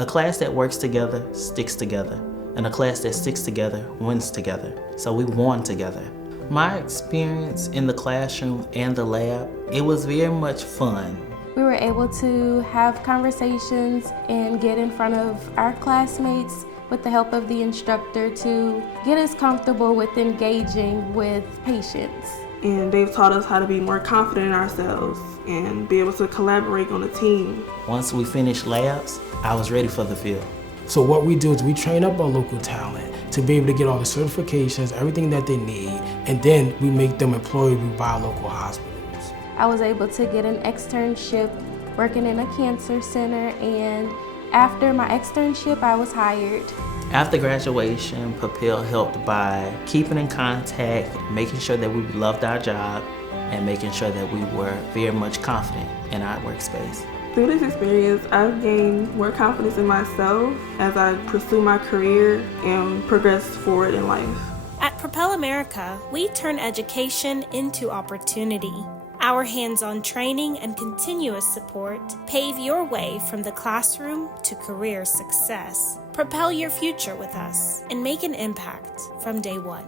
A class that works together sticks together, and a class that sticks together wins together. So we won together. My experience in the classroom and the lab, it was very much fun. We were able to have conversations and get in front of our classmates with the help of the instructor to get us comfortable with engaging with patients. And they've taught us how to be more confident in ourselves and be able to collaborate on a team. Once we finished labs, I was ready for the field. So what we do is we train up our local talent to be able to get all the certifications, everything that they need, and then we make them employable by our local hospitals. I was able to get an externship working in a cancer center, and after my externship, I was hired. After graduation, Propel helped by keeping in contact, making sure that we loved our job, and making sure that we were very much confident in our workspace. Through this experience, I've gained more confidence in myself as I pursue my career and progress forward in life. At Propel America, we turn education into opportunity. Our hands-on training and continuous support pave your way from the classroom to career success. Propel your future with us and make an impact from day one.